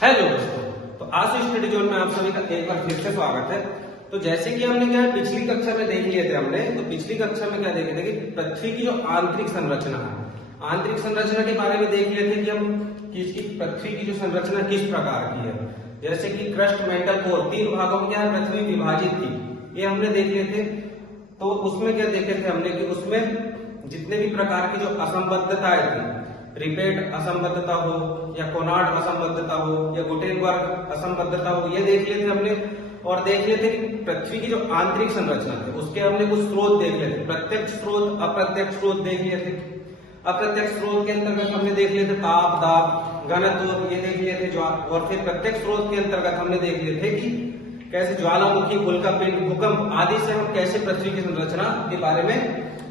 Hello दोस्तों, तो आज स्टडी जोन में आप सभी का एक बार फिर से स्वागत है। तो जैसे कि हमने क्या है पिछली कक्षा में देख लिए थे तो पिछली कक्षा में क्या देखे थे कि पृथ्वी की जो आंतरिक संरचना है, आंतरिक संरचना के बारे में देख लिए थे कि हम किसकी पृथ्वी की जो संरचना किस प्रकार की है। जैसे कि क्रस्ट, मेंटल कोर, 3 भागों में क्या है पृथ्वी विभाजित थी, ये हमने देख लिए थे। तो उसमें क्या देखे थे हमने कि उसमें जितने भी प्रकार की जो असंबद्धताएं थी, रिपेट असंबद्धता हो या कोनार्ड असंबद्धता हो या गुटेनबर्ग असंबद्धता हो, ये देख लिए थे हमने। और देख लिए थे कि पृथ्वी की जो आंतरिक संरचना थी उसके हमने कुछ स्रोत देख लिए थे, प्रत्यक्ष स्रोत, अप्रत्यक्ष स्रोत देख लिए थे। अप्रत्यक्ष स्रोत के अंतर्गत हमने देख लिए थे ताप, दाब, घनत्व, ये देख लिए थे। और फिर प्रत्यक्ष स्रोत के अंतर्गत हमने देख लिए थे कि कैसे ज्वालामुखी, उल्कापिंड, भूकंप आदि से हम कैसे पृथ्वी की संरचना के बारे में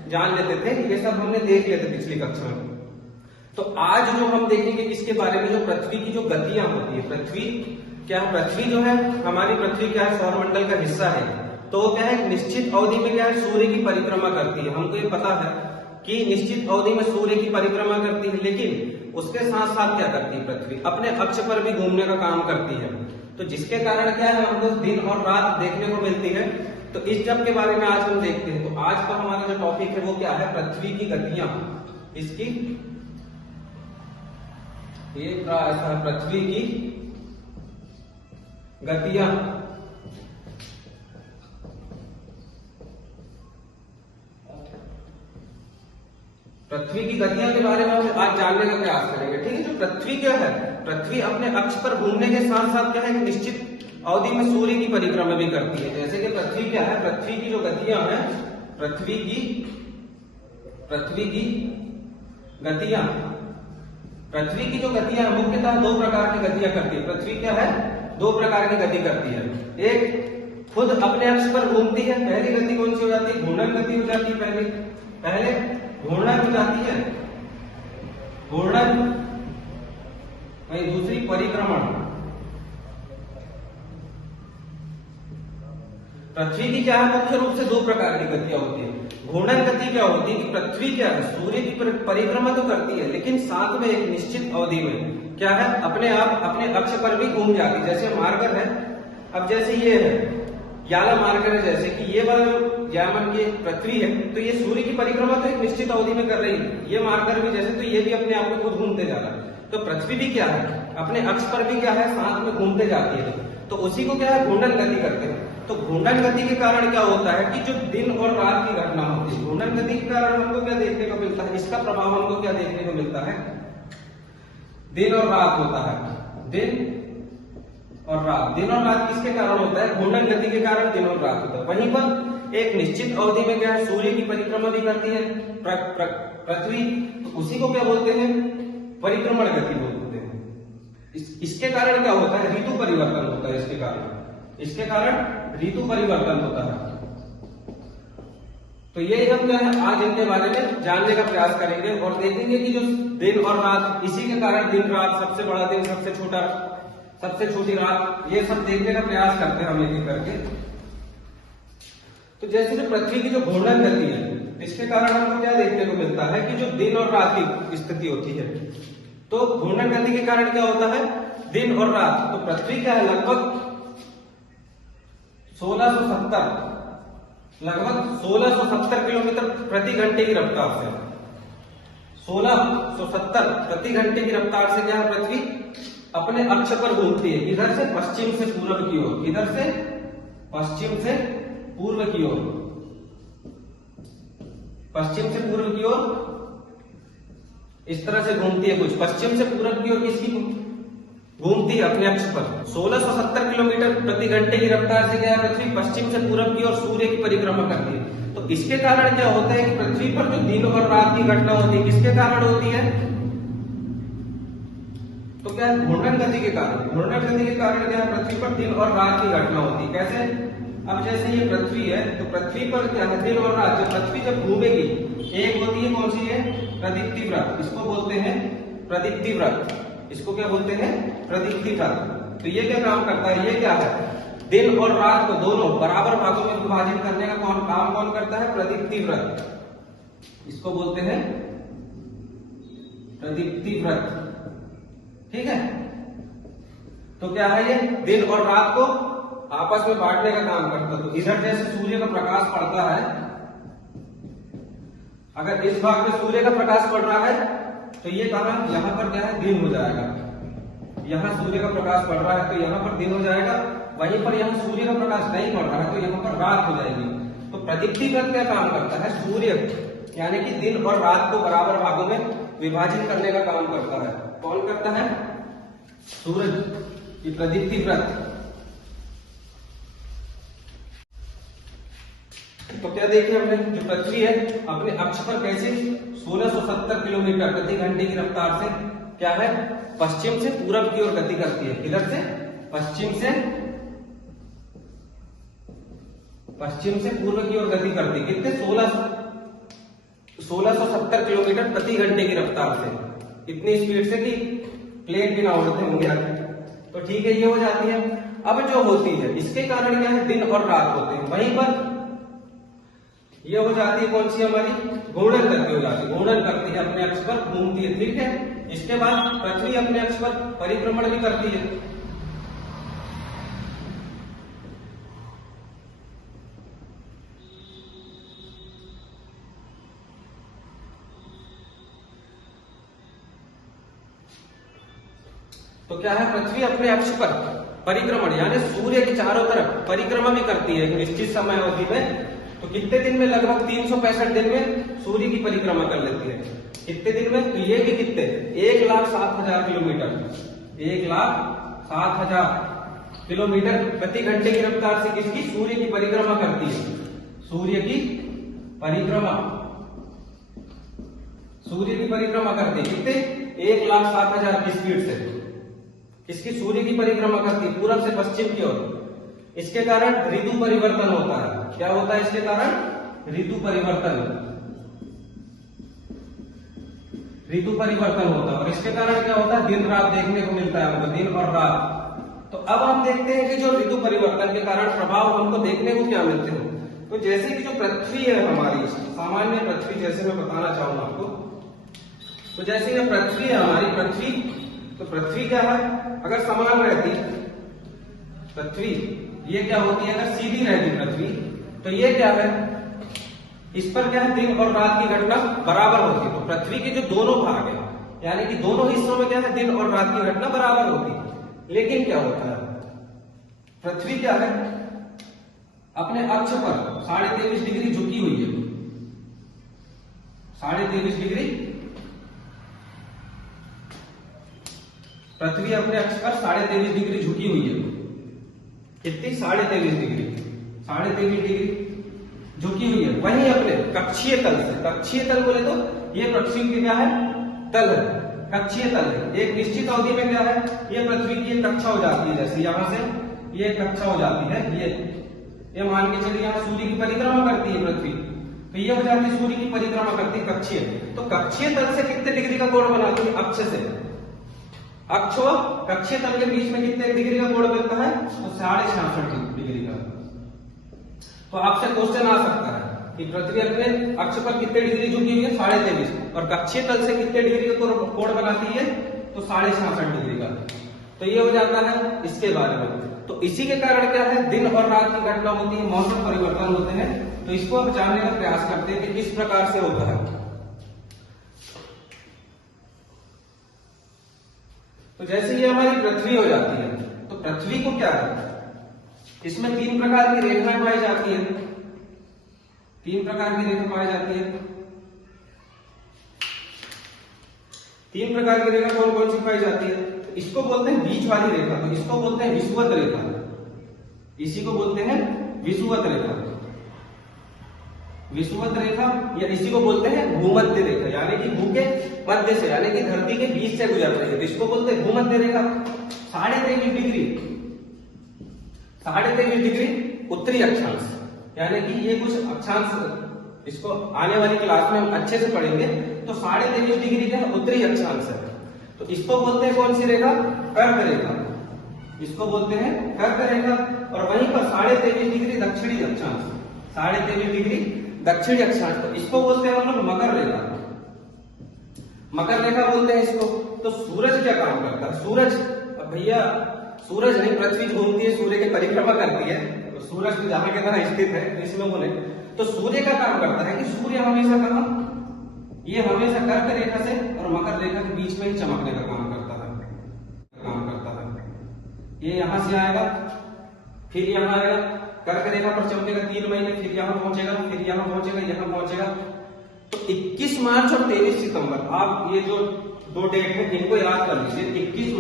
जान लेते थे। ये सब हमने देख लिए थे पिछली कक्षा में। तो आज जो हम देखेंगे इसके बारे में, जो पृथ्वी की जो गतियां होती है, पृथ्वी क्या है, पृथ्वी जो है हमारी पृथ्वी क्या है सौरमंडल का हिस्सा है। तो क्या है निश्चित अवधि में क्या है सूर्य की परिक्रमा करती है। हमको ये पता है कि निश्चित अवधि में सूर्य की परिक्रमा करती है, लेकिन उसके साथ साथ क्या करती है पृथ्वी अपने अक्ष पर भी घूमने का काम करती है। तो जिसके कारण क्या है हमको दिन और रात देखने को मिलती है। तो इस जब के बारे में आज हम देखते हैं। तो आज का हमारा जो टॉपिक है वो क्या है, पृथ्वी की गतियां, इसकी ये ऐसा पृथ्वी की गतियां। पृथ्वी की गतियां के बारे में हम आज जानने का प्रयास करेंगे। ठीक है, जो पृथ्वी क्या है, पृथ्वी अपने अक्ष पर घूमने के साथ साथ क्या है निश्चित अवधि में सूर्य की परिक्रमा भी करती है। जैसे कि पृथ्वी क्या है, पृथ्वी की जो गतियां हैं, पृथ्वी की गतियां, पृथ्वी की जो गतियां मुख्यतः 2 प्रकार की गतियां करती है। पृथ्वी क्या है 2 प्रकार की गति करती है। एक खुद अपने अक्ष पर घूमती है, पहली गति कौन सी हो जाती है, घूर्णन गति हो जाती है। पहले घूर्णन हो जाती है, घूर्णन, वही दूसरी परिक्रमण। पृथ्वी की क्या है मुख्य रूप से 2 प्रकार की गतियां होती है। घूर्णन गति क्या होती है कि पृथ्वी क्या है सूर्य की परिक्रमा तो करती है, लेकिन साथ में एक निश्चित अवधि में क्या है अपने आप अपने अक्ष पर भी घूम जाती है। जैसे मार्कर है, अब जैसे ये है याला मार्कर है, जैसे कि ये वाला जो यामन की पृथ्वी है तो ये सूर्य की परिक्रमा तो एक निश्चित अवधि में कर रही है। ये मार्कर भी जैसे, तो ये भी अपने आप में खुद घूमते जा रहा है। तो पृथ्वी भी क्या है अपने अक्ष पर भी क्या है साथ में घूमते जाती है। तो उसी को क्या है घूर्णन गति करते हैं। तो घूर्णन गति के कारण क्या होता है कि जो दिन और रात की घटना होती है, घूर्णन गति के कारण हमको क्या देखने को मिलता है, इसका प्रभाव हमको क्या देखने को मिलता है, दिन और रात होता है। दिन और रात, दिन और रात किसके कारण होता है, घूर्णन गति के कारण दिन और रात होता है। वहीं पर एक निश्चित अवधि में क्या है सूर्य की परिक्रमा भी करती है पृथ्वी, तो उसी को क्या बोलते हैं परिक्रमण गति बोलते हैं। इसके कारण क्या होता है ऋतु परिवर्तन होता है। इसके कारण ऋतु परिवर्तन होता है। तो यही हम क्या है आज इनके बारे में जानने का प्रयास करेंगे और देखेंगे कि जो दिन और रात, इसी के कारण दिन रात, सबसे बड़ा दिन, सबसे छोटा, सबसे छोटी रात, ये सब देखने का प्रयास करते हैं हम एक करके। तो जैसे जो पृथ्वी की जो घूर्णन गति है इसके कारण हमको क्या देखने को मिलता है कि जो दिन और रात की स्थिति होती है। तो घूर्णन गति के कारण क्या होता है दिन और रात। तो पृथ्वी क्या है लगभग 1670 किलोमीटर प्रति घंटे की रफ्तार से, 1670 प्रति घंटे की रफ्तार से क्या है पृथ्वी अपने अक्ष पर घूमती है। इधर से पश्चिम से पूर्व की ओर, इधर से पश्चिम से पूर्व की ओर, पश्चिम से पूर्व की ओर इस तरह से घूमती है। कुछ पश्चिम से पूर्व की ओर किसकी घूमती है अपने अक्ष पर। 1670 किलोमीटर प्रति घंटे की रफ्तार से क्या है पृथ्वी पश्चिम से पूर्व की ओर सूर्य की परिक्रमा करती है। तो इसके कारण क्या होता है कि पृथ्वी पर जो दिन और रात की घटना होती है किसके कारण होती है, तो क्या है घूर्णन गति के कारण। घूर्णन गति के कारण क्या है पृथ्वी पर दिन और रात की घटना होती है। कैसे, अब जैसे ये पृथ्वी है तो पृथ्वी पर क्या है दिन और रात, जो पृथ्वी जब घूमेगी एक होती है कौन सी है प्रदीप्ति व्रत, इसको बोलते हैं प्रदीप्ति व्रत, इसको क्या बोलते हैं प्रदीप्ति व्रत। तो ये क्या काम करता है, ये क्या है दिन और रात को दोनों बराबर भागों में विभाजित करने का काम कौन करता है, प्रदीप्ति व्रत, इसको बोलते हैं प्रदीप्ति व्रत। ठीक है, तो क्या है ये दिन और रात को आपस में बांटने का काम करता है। तो इधर जैसे सूर्य का प्रकाश पड़ता है, अगर इस भाग में सूर्य का प्रकाश पड़ रहा है तो ये कहा यहां पर क्या है दिन हो जाएगा, यहां सूर्य का प्रकाश पड़ रहा है तो यहां पर दिन हो जाएगा, वहीं पर यहां सूर्य का प्रकाश नहीं पड़ रहा है तो यहां पर रात हो जाएगी। तो प्रदीप्ति व्रत क्या काम करता है, सूर्य यानी कि दिन और रात को बराबर भागों में विभाजित करने का काम करता है। कौन करता है, सूरज की प्रदीप्ति व्रत। तो क्या देखिए हमने, जो पृथ्वी है अपने अक्ष पर कैसे 1670 किलोमीटर प्रति घंटे की रफ्तार से क्या है पश्चिम से पूरब की ओर गति करती है। इधर से पश्चिम से पूर्व की ओर गति करती है। कितने 1670 किलोमीटर प्रति घंटे की रफ्तार से। इतनी स्पीड से कि प्लेन भी ना उड़ते होंगे। तो ठीक है, ये हो जाती है। अब जो होती है इसके कारण क्या है, दिन और रात होते हैं। वहीं पर ये हो जाती है कौन सी हमारी घूर्णन गति हो जाती है, घूर्णन करती है, अपने अक्ष पर घूमती है। ठीक है, इसके बाद पृथ्वी अपने अक्ष पर परिभ्रमण भी करती है। तो क्या है, पृथ्वी अपने अक्ष पर परिक्रमण यानी सूर्य के चारों तरफ परिक्रमा भी करती है निश्चित समय अवधि में। तो कितने दिन में, लगभग 365 दिन में सूर्य की परिक्रमा कर लेती है। कितने दिन में, तो ये भी कितने 1,07,000 किलोमीटर, 1,07,000 किलोमीटर प्रति घंटे की रफ्तार से किसकी, सूर्य की परिक्रमा करती है। सूर्य की परिक्रमा करती है कितने 1,07,000 की स्पीड से किसकी, सूर्य की परिक्रमा करती है पूरब से पश्चिम की ओर। इसके कारण ऋतु परिवर्तन होता है। क्या होता है इसके कारण, ऋतु परिवर्तन होता है। और इसके कारण क्या होता है, दिन रात देखने को मिलता है हमको, दिन और रात। तो अब हम देखते हैं कि जो ऋतु परिवर्तन के कारण प्रभाव हमको देखने को क्या मिलते हैं। तो जैसे कि जो पृथ्वी है हमारी, सामान्य पृथ्वी जैसे मैं बताना चाहूंगा आपको, तो जैसे ये पृथ्वी है हमारी, तो पृथ्वी क्या है, अगर समान रहती पृथ्वी, ये क्या होती है, अगर सीधी रहती पृथ्वी तो ये क्या है, इस पर क्या है, दिन और रात की घटना बराबर होती है। तो पृथ्वी के जो दोनों भाग है यानी कि दोनों हिस्सों में क्या है, दिन और रात की घटना बराबर होती है। लेकिन क्या होता है, पृथ्वी क्या है अपने अक्ष पर 23.5 डिग्री झुकी हुई है। 23.5 डिग्री पृथ्वी अपने अक्ष पर 23.5 डिग्री झुकी हुई है। कितनी, 23.5 डिग्री झुकी हुई है। वहीं अपने कक्षीय तल से, कक्षीय तल बोले तो ये पृथ्वी की क्या है, तल है, कक्षीय तल है। एक निश्चित अवधि में क्या है, ये पृथ्वी की एक कक्षा हो जाती है। जैसे यहां से ये कक्षा हो जाती है, ये मान के चलिए यहाँ सूर्य की परिक्रमा करती है पृथ्वी, तो ये हो जाती है सूर्य की परिक्रमा करती है कक्षीय। तो कक्षीय तल से कितने डिग्री का कोण बनाती है, अक्ष से, अक्ष व कक्षीय तल के बीच में कितने डिग्री का कोण बनता है, तो 66.5 डिग्री का। तो आपसे क्वेश्चन आ सकता है कि पृथ्वी अपने अक्ष पर कितने डिग्री झुकी हुई है, 23.5, और कक्षीय तल से कितने डिग्री का कोण बनाती है, तो 66.5 डिग्री का। तो ये हो जाता है इसके बारे में। तो इसी के कारण क्या है, दिन और रात की घटना होती है, मौसम परिवर्तन होते हैं। तो इसको अब जानने का प्रयास करते हैं कि किस प्रकार से होता है। तो जैसे ये हमारी पृथ्वी हो जाती है, तो पृथ्वी को क्या है, इसमें 3 प्रकार की रेखाएं पाई जाती है। 3 प्रकार की रेखा पाई जाती है। 3 प्रकार की रेखा कौन कौन सी पाई जाती है, तो इसको बोलते हैं बीच वाली रेखा, तो इसको बोलते हैं विषुवत रेखा, इसी को बोलते हैं विषुवत रेखा। विषुवत रेखा या इसी को बोलते हैं भूमध्य रेखा, यानी कि भू के मध्य से यानी कि धरती के बीच से गुजर रही है, इसको बोलते हैं भूमध्य रेखा। 23.5 डिग्री उत्तरी अक्षांश, यानी कि ये कुछ अक्षांश, इसको आने वाली क्लास में हम अच्छे से पढ़ेंगे। तो 23.5 डिग्री का उत्तरी अक्षांश है, तो इसको बोलते हैं कौन सी रेखा, कर्क रेखा, इसको बोलते हैं कर्क रेखा। और वहीं पर 23.5 डिग्री दक्षिणी अक्षांश, 23.5 डिग्री दक्षिणी अक्षांश, तो इसको बोलते हैं हम लोग मकर रेखा, मकर रेखा बोलते हैं इसको। तो सूरज क्या काम करता है, सूरज भैया सूरज नहीं, पृथ्वी घूमती है, सूर्य की परिक्रमा करती है, तो सूरज तो जहां के तरह स्थित है, तो इसमें बोले तो सूर्य का काम करता है कि सूर्य हमेशा कहा, ये हमेशा कर्क रेखा से और मकर रेखा के बीच में ही चमकने का काम करता है। ये यहां से आएगा, फिर यहां आएगा, कर्क रेखा पर चमकेगा 3 महीने, फिर यहां पहुंचेगा, फिर यहां पहुंचेगा, यहां पहुंचेगा। तो 21 मार्च और 23 सितंबर, आप ये जो 2 डेट है इनको याद कर लीजिए। 21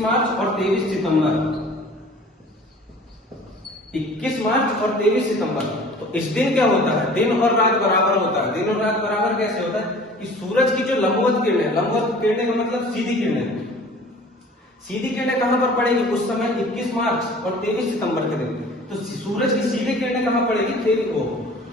मार्च और 23 सितंबर, 21 मार्च और 23 सितंबर। तो इस दिन क्या होता है, दिन और रात बराबर होता है। दिन और रात बराबर कैसे होता है कि सूरज की जो लंबवत किरणें, लंबवत किरणें का मतलब सीधी किरणें, सीधी किरणें कहां पर पड़ेगी उस समय 21 मार्च और 23 सितंबर के दिन। तो सूरज की सीधी किरणें कहां पड़ेगी, फिर वो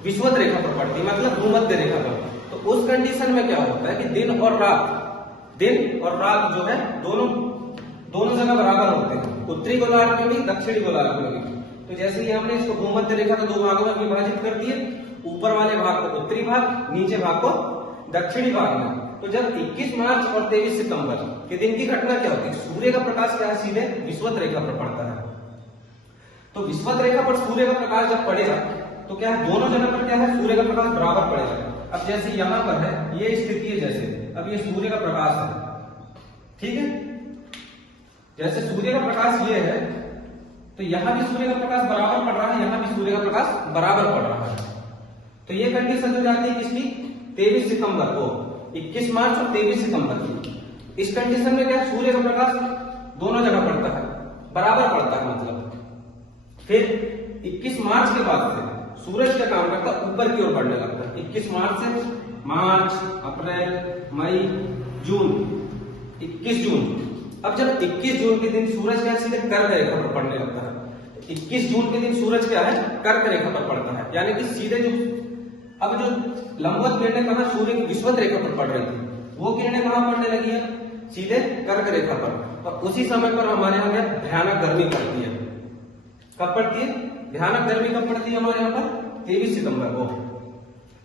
विषुवत रेखा पर पड़ती है, मतलब भूमध्य रेखा पर। तो उस कंडीशन में क्या होता है कि दिन और रात जो है दोनों जगह बराबर होते हैं, उत्तरी गोलार्ध में भी, दक्षिणी गोलार्ध में भी। तो जैसे ही हमने इसको भूमध्य रेखा को 2 भागों में विभाजित कर दिए, ऊपर वाले भाग को उत्तरी भाग, नीचे भाग को दक्षिणी भाग में। तो जब 21 मार्च और 23 सितंबर के दिन की घटना क्या होती है, सूर्य का प्रकाश क्या है, सीधे विषुवत रेखा पर पड़ता है। तो विषुवत रेखा पर सूर्य का प्रकाश जब पड़ेगा तो क्या है, दोनों जगह पर क्या है, सूर्य का प्रकाश बराबर पड़ेगा। अब जैसे यहां पर है, ये स्थिति है, जैसे अब ये सूर्य का प्रकाश है, ठीक है, जैसे सूर्य का प्रकाश ये है, तो यहां भी सूर्य का प्रकाश बराबर पड़ रहा है, यहां भी सूर्य का प्रकाश बराबर पड़ रहा है। तो ये कंडीशन हो जाती है किसकी, 23 सितंबर को, 21 मार्च और 23 सितंबर की। इस कंडीशन में क्या, सूर्य का प्रकाश दोनों जगह पड़ता है, बराबर पड़ता है मतलब। फिर 21 मार्च के बाद से सूरज क्या काम करता है, ऊपर की ओर बढ़ने लगता है। 21 मार्च से मार्च, अप्रैल, मई, जून, 21 जून। अब जब 21 जून के दिन सूरज क्या सीधे कर्क रेखा पर पड़ने लगता है, 21 जून के दिन सूरज क्या है, कर्क रेखा पर पड़ता है, यानी कि सीधे जो अब जो लंबवत किरणें कहां, सूर्य की विषुवत रेखा पर पड़ रही थी, वो किरणें कहां पड़ने लगी है, सीधे कर्क रेखा पर। और उसी समय पर हमारे यहाँ क्या भयानक गर्मी पड़ती है। कब पड़ती है, भयानक गर्मी कब पड़ती है हमारे यहाँ पर, 23 सितंबर को,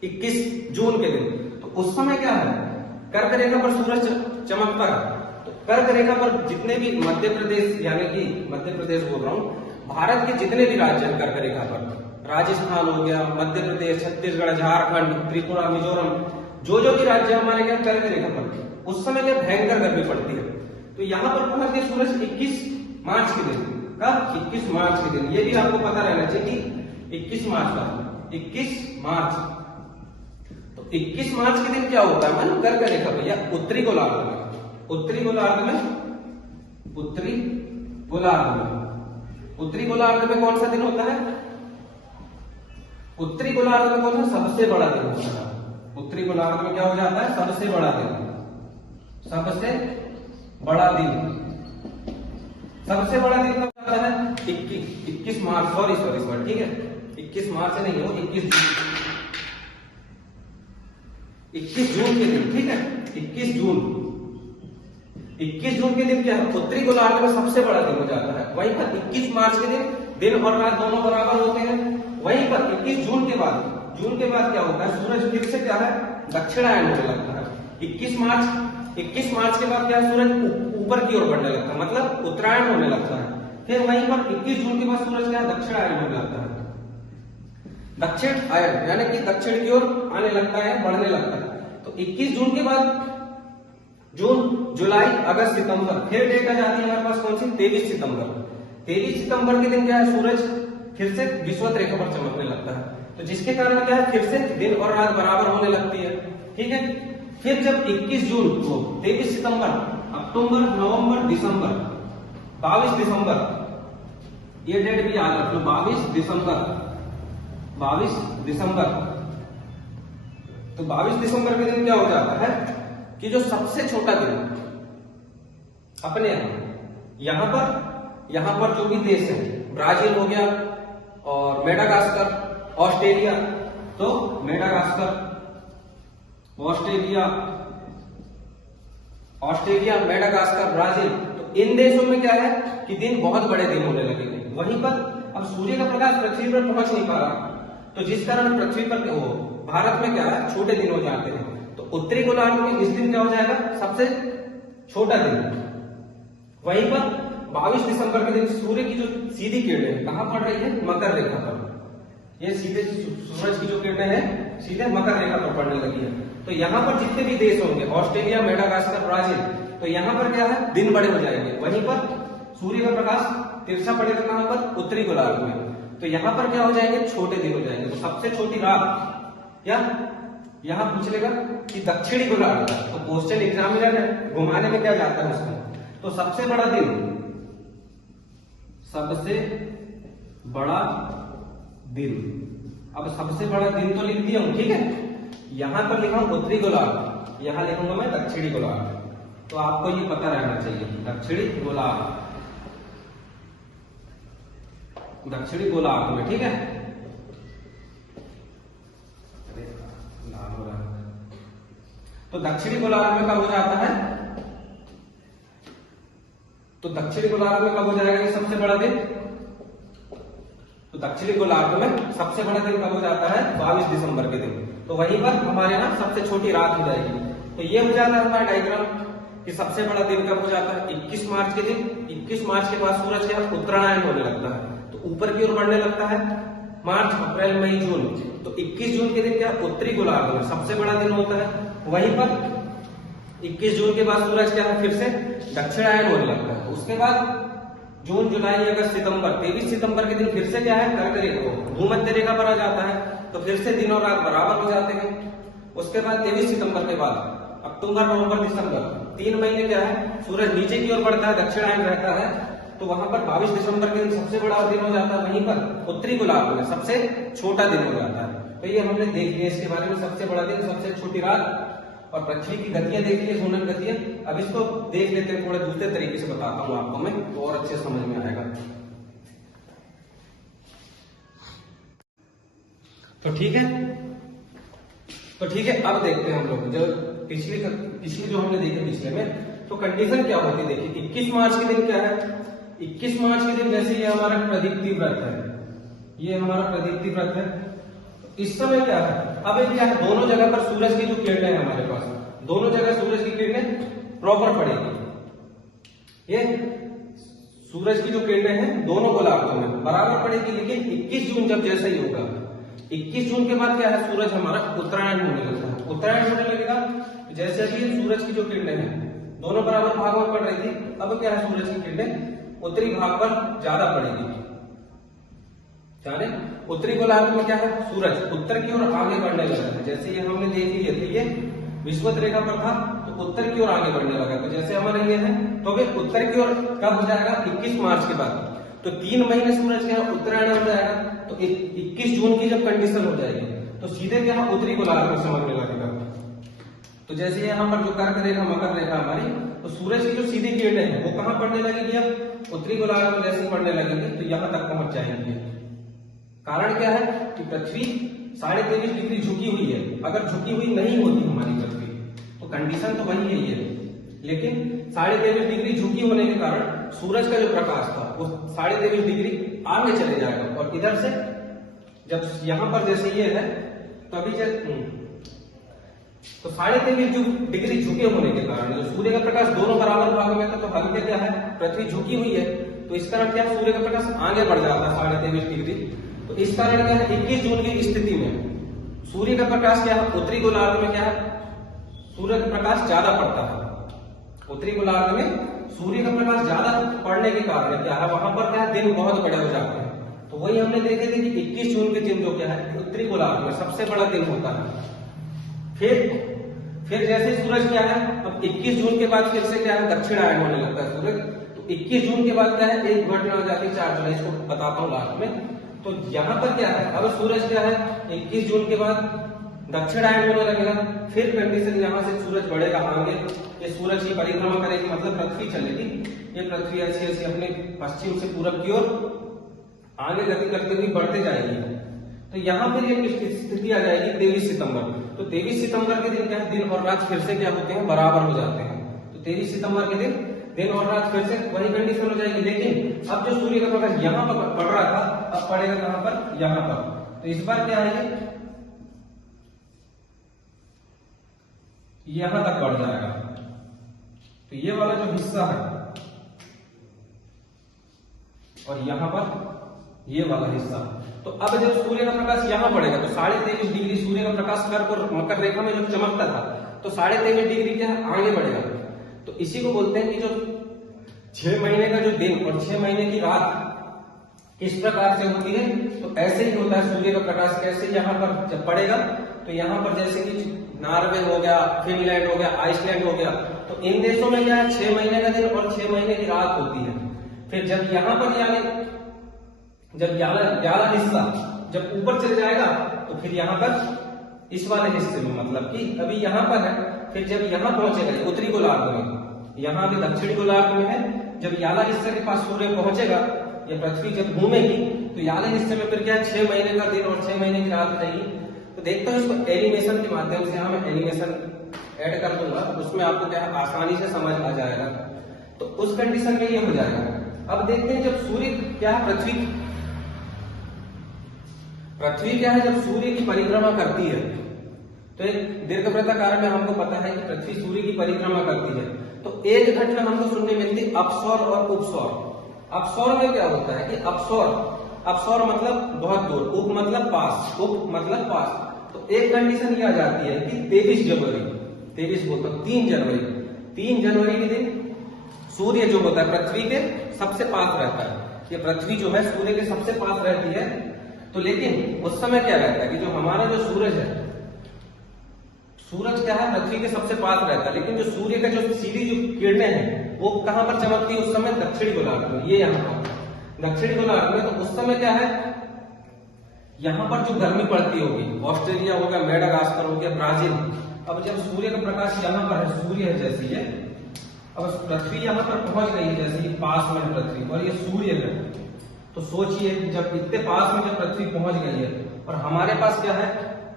21 जून के दिन। तो उस समय क्या है, कर्क रेखा पर सूरज चमकता है। तो कर्क रेखा पर जितने भी मध्य प्रदेश, यानी कि मध्य प्रदेश बोल रहा हूं, भारत के जितने भी राज्य हैं कर्क रेखा पर, राजस्थान हो गया, मध्य प्रदेश, छत्तीसगढ़, झारखंड, त्रिपुरा, मिजोरम, जो भी राज्य हमारे क्या कर्क रेखा पर, उस समय क्या भयंकर गर्मी पड़ती है। तो यहाँ पर पहुंच गए सूरज 21 मार्च के दिन। कब, 21 मार्च के दिन। ये भी आपको पता रहना चाहिए कि 21 मार्च का, 21 मार्च। तो 21 मार्च के दिन क्या होता है, मन कर्क रेखा पर या उत्तरी गोलार्ध में, उत्तरी गोलार्ध में कौन सा दिन होता है, उत्तरी गोलार्ध में कौन सा सबसे बड़ा दिन होता है। उत्तरी गोलार्ध में क्या हो जाता है, सबसे बड़ा दिन, सबसे बड़ा दिन कब होता है, 21 मार्च, सॉरी, ठीक है, 21 मार्च नहीं हो, 21 जून के दिन, ठीक है, 21 जून के दिन क्या है, उत्तरी गोलार्ध में सबसे बड़ा दिन हो जाता है। वहीं पर 21 मार्च के दिन और रात दोनों बराबर होते हैं। वहीं पर 21 जून के बाद क्या होता है, सूरज फिर से क्या है, दक्षिणायन होने लगता है। 21 मार्च के बाद क्या है, सूरज ऊपर की ओर बढ़ने लगता है, मतलब उत्तरायण होने लगता है। फिर वहीं पर 21 जून के बाद सूरज क्या है, दक्षिणायन होने लगता है। दक्षिण आयन यानी कि दक्षिण की ओर आने लगता है, बढ़ने लगता है। तो 21 जून के बाद जून, जुलाई, अगस्त, सितंबर, फिर डेट आ जाती है हमारे पास कौन सी, 23 सितंबर। 23 सितंबर के दिन क्या है, सूरज फिर से विषुवत रेखा पर चमकने लगता है। तो जिसके कारण क्या है, फिर से दिन और रात बराबर होने लगती है, ठीक है। फिर जब 21 जून को 23 सितंबर, अक्टूबर, नवंबर, दिसंबर, 22 दिसंबर, ये डेट भी याद रखो, 22 दिसंबर। तो 22 दिसंबर के दिन क्या हो जाता है कि जो सबसे छोटा दिन अपने यहां पर जो भी देश है, ब्राजील हो गया और मेडागास्कर, ऑस्ट्रेलिया, तो मेडागास्कर, ऑस्ट्रेलिया, मेडागास्कर, ब्राजील, तो इन देशों में क्या है कि दिन बहुत बड़े दिन होने लगेंगे। वहीं पर अब सूर्य का प्रकाश पृथ्वी पर पहुंच नहीं पा रहा, तो जिस कारण पृथ्वी पर भारत में क्या है, छोटे दिन हो जाते हैं। तो उत्तरी गोलार्ध में इस दिन क्या हो जाएगा, सबसे छोटा दिन, वहीं पर 22 दिसंबर के दिन सूर्य की जो सीधी किरणें कहाँ पड़ रही है, मकर रेखा पर। ये सीधे सूरज की जो किरणें हैं सीधे मकर रेखा पर पड़ने लगी है। तो यहाँ पर जितने भी देश होंगे, ऑस्ट्रेलिया, मेडागास्कर, ब्राजील, तो यहाँ पर क्या है, दिन बड़े हो जाएंगे। वहीं पर सूर्य का प्रकाश तिरछा पड़ेगा कहां पर, उत्तरी गोलार्ध में। तो यहाँ पर क्या हो जाएंगे, छोटे दिन हो जाएंगे। तो सबसे छोटी रात या यहाँ पूछ लेगा कि दक्षिणी गोलार्ध का, तो क्वेश्चन एग्जामिनर है घुमाने में क्या जाता है उसमें। तो सबसे बड़ा दिन, सबसे बड़ा दिन, अब सबसे बड़ा दिन तो लिख दिया हूं, ठीक है। यहां पर लिखा हूं उत्तरी गोलार्ध, यहां लिखूंगा मैं दक्षिणी गोलार्ध। तो आपको ये पता रहना चाहिए, दक्षिणी गोलार्ध, दक्षिणी गोलार्ध में, ठीक है। तो दक्षिणी गोलार्ध में कब हो जाता है, तो दक्षिणी गोलार्ध में कब हो जाएगा ये सबसे बड़ा दिन। तो दक्षिणी गोलार्ध में सबसे बड़ा दिन कब हो जाता है, 22 दिसंबर के दिन। तो वहीं पर हमारे यहाँ सबसे छोटी रात हो जाएगी। तो ये हो जाता है हमारा डायग्राम कि सबसे बड़ा दिन कब हो जाता है, 21 मार्च के दिन। 21 मार्च के बाद सूरज क्या उत्तरायण होने लगता है, तो ऊपर की ओर बढ़ने लगता है। मार्च, अप्रैल, मई, जून, तो 21 जून के दिन क्या उत्तरी गोलार्ध में सबसे बड़ा दिन होता है। वहीं पर 21 जून के बाद सूरज क्या है, फिर से दक्षिणायन होने लगता है। उसके बाद जून, जुलाई, अगस्त, सितंबर, 23 सितंबर के दिन फिर से क्या है, कर्क रेखा, भूमध्य रेखा पर आ जाता है। तो फिर से दिन और रात बराबर हो जाते हैं। उसके बाद 23 सितंबर के बाद अक्टूबर, नवंबर, दिसंबर, 3 महीने क्या है, सूरज नीचे की ओर बढ़ता है, दक्षिणायन रहता है। तो वहां पर 22 दिसंबर के दिन सबसे बड़ा दिन हो जाता है। वहीं पर उत्तरी गोलार्ध में सबसे छोटा दिन हो जाता है। तो ये हमने देख लिया इसके बारे में, सबसे बड़ा दिन, सबसे छोटी रात, और पृथ्वी की गतियां देख ली, घूर्णन गतियां। अब इसको देख लेते हैं, थोड़े दूसरे तरीके से बताता हूं आपको मैं, तो और अच्छे समझ में आएगा। तो ठीक है, तो ठीक है, अब देखते हैं हम लोग जो पिछली जो हमने देखी पिछले में, तो कंडीशन क्या होती है। देखिए 21 मार्च के दिन क्या है, 21 मार्च के दिन जैसे ये हमारा प्रदीप्ति व्रत है, ये हमारा प्रदीप्ति व्रत है। इस समय क्या है, अब ये क्या है, दोनों जगह पर सूरज की जो किरणें हैं हमारे पास, दोनों जगह सूरज की किरणें प्रॉपर पड़ेगी। ये सूरज की जो किरणें हैं दोनों गोलार्धों में बराबर पड़ेगी। लेकिन 21 जून जब जैसा ही होगा, 21 जून के बाद क्या है, सूरज हमारा उत्तरायण होने लगता है। उत्तरायण होने लगेगा, जैसे अभी सूरज की जो किरणें हैं दोनों बराबर भागों में पड़ रही थी, अब क्या है, सूरज की किरणें उत्तरी भाग पर ज्यादा पड़ेगी। जाने उत्तरी गोलार्ध में क्या है, सूरज उत्तर की ओर आगे बढ़ने लगा है। जैसे ये हमने देख लिया था, ये विषुवत रेखा पर था, तो उत्तर की ओर आगे बढ़ने लगा। तो जैसे हमारे ये है, तो अभी उत्तर की ओर कब हो जाएगा, 21 मार्च के बाद। तो 3 महीने सूरज क्या उत्तरायण हो जाएगा। तो 21 जून की जब कंडीशन हो जाएगी, तो सीधे क्या उत्तरी गोलार्ध में समझने लगेगा। तो जैसे यहाँ पर जो कर्क रेखा, मकर रेखा हमारी, तो सूरज की जो सीधी किरणें हैं वो कहाँ पड़ने लगेगी, अब उत्तरी गोलार्ध में जैसे पड़ने लगेंगे तो यहाँ तक पहुंच जाएंगे। कारण क्या है कि पृथ्वी 23.5 डिग्री झुकी हुई है। अगर झुकी हुई नहीं होती हमारी पृथ्वी, तो कंडीशन तो वही है ये, लेकिन 23.5 डिग्री झुकी होने के कारण सूरज का जो प्रकाश था वो 23.5 डिग्री आगे चले जाएगा। और इधर से जब यहाँ पर जैसे ये है, तो अभी तो 23.5 डिग्री झुके होने के कारण जो सूर्य का प्रकाश दोनों बराबर भागों में था, तो हल्के क्या है, पृथ्वी झुकी हुई है, तो इस कारण क्या सूर्य का प्रकाश आगे बढ़ जाता है 23.5 डिग्री। तो इस कारण क्या है, 21 जून की स्थिति में सूर्य का प्रकाश क्या है, उत्तरी गोलार्ध में क्या है, सूर्य का प्रकाश ज्यादा पड़ता है। उत्तरी गोलार्ध में सूर्य का प्रकाश ज्यादा पड़ने के कारण क्या है, वहां पर क्या है, दिन बहुत बड़े हो जाते हैं। तो वही हमने देखे थे कि 21 जून के दिन जो क्या है, उत्तरी गोलार्ध में सबसे बड़ा दिन होता है। फिर जैसे सूरज क्या है, अब 21 जून के बाद फिर से क्या है, दक्षिणायन होने लगता है सूरज। तो 21 जून के बाद क्या है, एक घटना हो जाती है 4 जुलाई, इसको बताता हूँ लास्ट में। तो यहाँ पर क्या है, अब सूरज क्या है, 21 जून के बाद दक्षिणायन होने लगेगा। फिर कंडीशन यहाँ से सूरज बढ़ेगा आगे, ये सूरज की परिक्रमा करेगी, मतलब पृथ्वी चलेगी। ये पृथ्वी ऐसी ऐसी अपने पश्चिम से पूरब की ओर आगे गति करते हुए बढ़ते जाएगी। तो यहाँ फिर ये स्थिति आ जाएगी 23 सितंबर। तो 23 सितंबर के दिन क्या है, दिन और रात फिर से क्या होते हैं, बराबर हो जाते हैं। तो 23 सितंबर के दिन और रात फिर से वही कंडीशन हो जाएगी। लेकिन अब जो सूर्य का प्रकाश यहाँ पर पड़ रहा था, अब पड़ेगा कहां पर, यहाँ पर। तो इस बार क्या है, यहां तक बढ़ जाएगा। तो ये वाला जो हिस्सा है, और यहाँ पर ये वाला हिस्सा। तो अब जब सूर्य का प्रकाश यहाँ पड़ेगा तो 23.5 डिग्री सूर्य का प्रकाश कर्क और मकर रेखा में जब चमकता था तो 23.5 डिग्री क्या आगे बढ़ेगा। तो इसी को बोलते हैं कि जो 6 महीने का जो दिन और 6 महीने की रात किस प्रकार से होती है, तो ऐसे ही होता है सूर्य का प्रकाश। कैसे यहाँ पर जब पड़ेगा तो यहाँ पर जैसे कि नॉर्वे हो गया, फिनलैंड हो गया, आइसलैंड हो गया, तो इन देशों में क्या है 6 महीने का दिन और 6 महीने की रात होती है। फिर जब यहाँ पर जब ज्यादा हिस्सा जब ऊपर चले जाएगा तो फिर यहाँ पर इस वाले हिस्से में, मतलब कि अभी यहाँ पर है, फिर जब यहाँ पहुंचेगा उत्तरी गोलार्ध में, यहाँ भी दक्षिणी गोलार्ध में है, जब याला हिस्से के पास सूर्य पहुंचेगा या पृथ्वी जब घूमेगी तो याले हिस्से में फिर क्या 6 महीने का दिन और 6 महीने की रात रहेगी। तो देखते हैं इसको एनिमेशन के माध्यम से, मैं एनिमेशन ऐड कर दूंगा, उसमें आपको क्या आसानी से समझ आ जाएगा। तो उस कंडीशन में ये हो जाएगा। अब देखते हैं जब सूर्य क्या है, पृथ्वी क्या है जब सूर्य की परिक्रमा करती है, तो एक दीर्घवृत्ताकार में हमको पता है कि पृथ्वी सूर्य की परिक्रमा करती है, तो एक घटना हमको सुनने मिलती है अपसौर और उपसौर। अपसौर में क्या होता है कि अपसौर मतलब बहुत दूर, उप मतलब पास, उप मतलब पास। तो एक कंडीशन ये आ जाती है कि 23 बोलता 3 जनवरी के दिन सूर्य जो होता है पृथ्वी के सबसे पास रहता है। ये पृथ्वी जो है सूर्य के सबसे पास रहती है। तो लेकिन उस समय क्या रहता है कि जो हमारा जो सूरज है, सूरज क्या है पृथ्वी के सबसे पास रहता है, लेकिन जो सूर्य का जो सीधी जो किरणें हैं वो कहां पर चमकती है उस समय दक्षिणी गोलार्ध में, ये यहाँ पर दक्षिणी गोलार्ध में। तो उस समय क्या है यहाँ पर जो गर्मी पड़ती होगी, ऑस्ट्रेलिया हो गया, मेडागास्कर हो गया, ब्राजील। अब जब सूर्य का प्रकाश यहाँ पर है, सूर्य है जैसी है, अब पृथ्वी यहाँ पर पहुंच गई है, जैसे पास में है पृथ्वी और ये सूर्य है, तो सोचिए जब इतने पास में जब पृथ्वी पहुंच गई है और हमारे पास क्या है,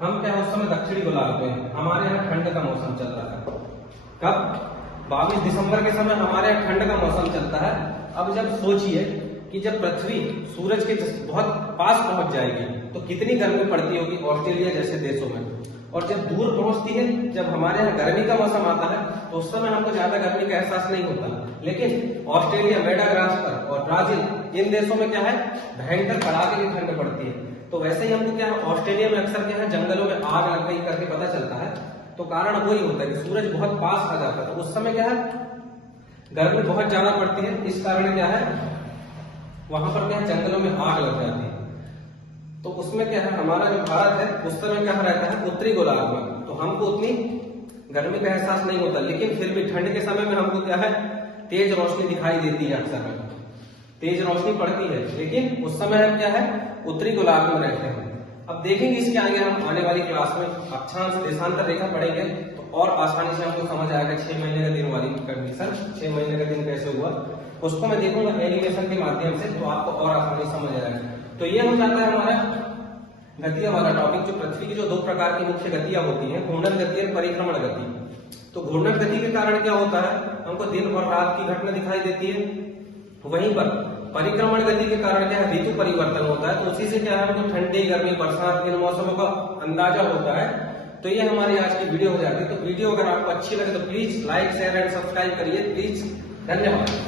हम क्या है उस समय दक्षिणी गोलार्ध में, हमारे यहाँ ठंड का मौसम चल रहा था। कब 22 दिसंबर के समय हमारे यहाँ ठंड का मौसम चलता है। अब जब सोचिए कि जब पृथ्वी सूरज के बहुत पास पहुंच जाएगी तो कितनी गर्मी पड़ती होगी ऑस्ट्रेलिया जैसे देशों में, और जब दूर पहुंचती है, जब हमारे यहाँ गर्मी का मौसम आता है तो उस समय हमको ज्यादा गर्मी का एहसास नहीं होता, लेकिन ऑस्ट्रेलिया, मेडागास्कर और ब्राजील इन देशों में क्या है भयंकर कड़ाके की ठंड पड़ती है। तो वैसे ही हमको क्या है ऑस्ट्रेलिया में अक्सर क्या है जंगलों में आग लग गई करके पता चलता है। तो कारण वही होता है कि सूरज बहुत पास आ जाता है, तो उस समय क्या है गर्मी बहुत ज्यादा पड़ती है, इस कारण क्या है वहां पर क्या है जंगलों में आग लग जाती है। तो उसमें क्या है हमारा जो भारत है उस समय क्या रहता है उत्तरी गोलार्ध में, तो हमको उतनी गर्मी का एहसास नहीं होता, लेकिन फिर भी ठंड के समय में हमको क्या है तेज रोशनी दिखाई देती है, अक्सर तेज रोशनी पड़ती है, लेकिन उस समय हम क्या है उत्तरी गोलार्ध में रहते हैं। अब देखेंगे इसके आगे हम आने वाली क्लास में अक्षांश देशांतर रेखा पढ़ेंगे तो और आसानी से हमको समझ आएगा 6 महीने का दिन वाली कंडीशन, 6 महीने का दिन कैसे हुआ, उसको मैं देखूंगा एनिमेशन के माध्यम से, तो आपको और आसानी समझ आएगा। तो ये हो जाता है हमारा गतियां वाला टॉपिक। जो पृथ्वी की जो 2 प्रकार की मुख्य गतियां होती हैं, घूर्णन गति और परिक्रमण गति। तो घूर्णन गति के कारण क्या होता है हमको दिन और रात की घटना दिखाई देती है, वहीं पर परिक्रमण गति के कारण क्या है ऋतु परिवर्तन होता है, तो उसी से क्या है हमको ठंडी, गर्मी, बरसात इन मौसमों का अंदाजा होता है। तो ये हमारी आज की वीडियो हो जाती है। तो वीडियो अगर आपको अच्छी लगे तो please like, share and subscribe करिए प्लीज। धन्यवाद।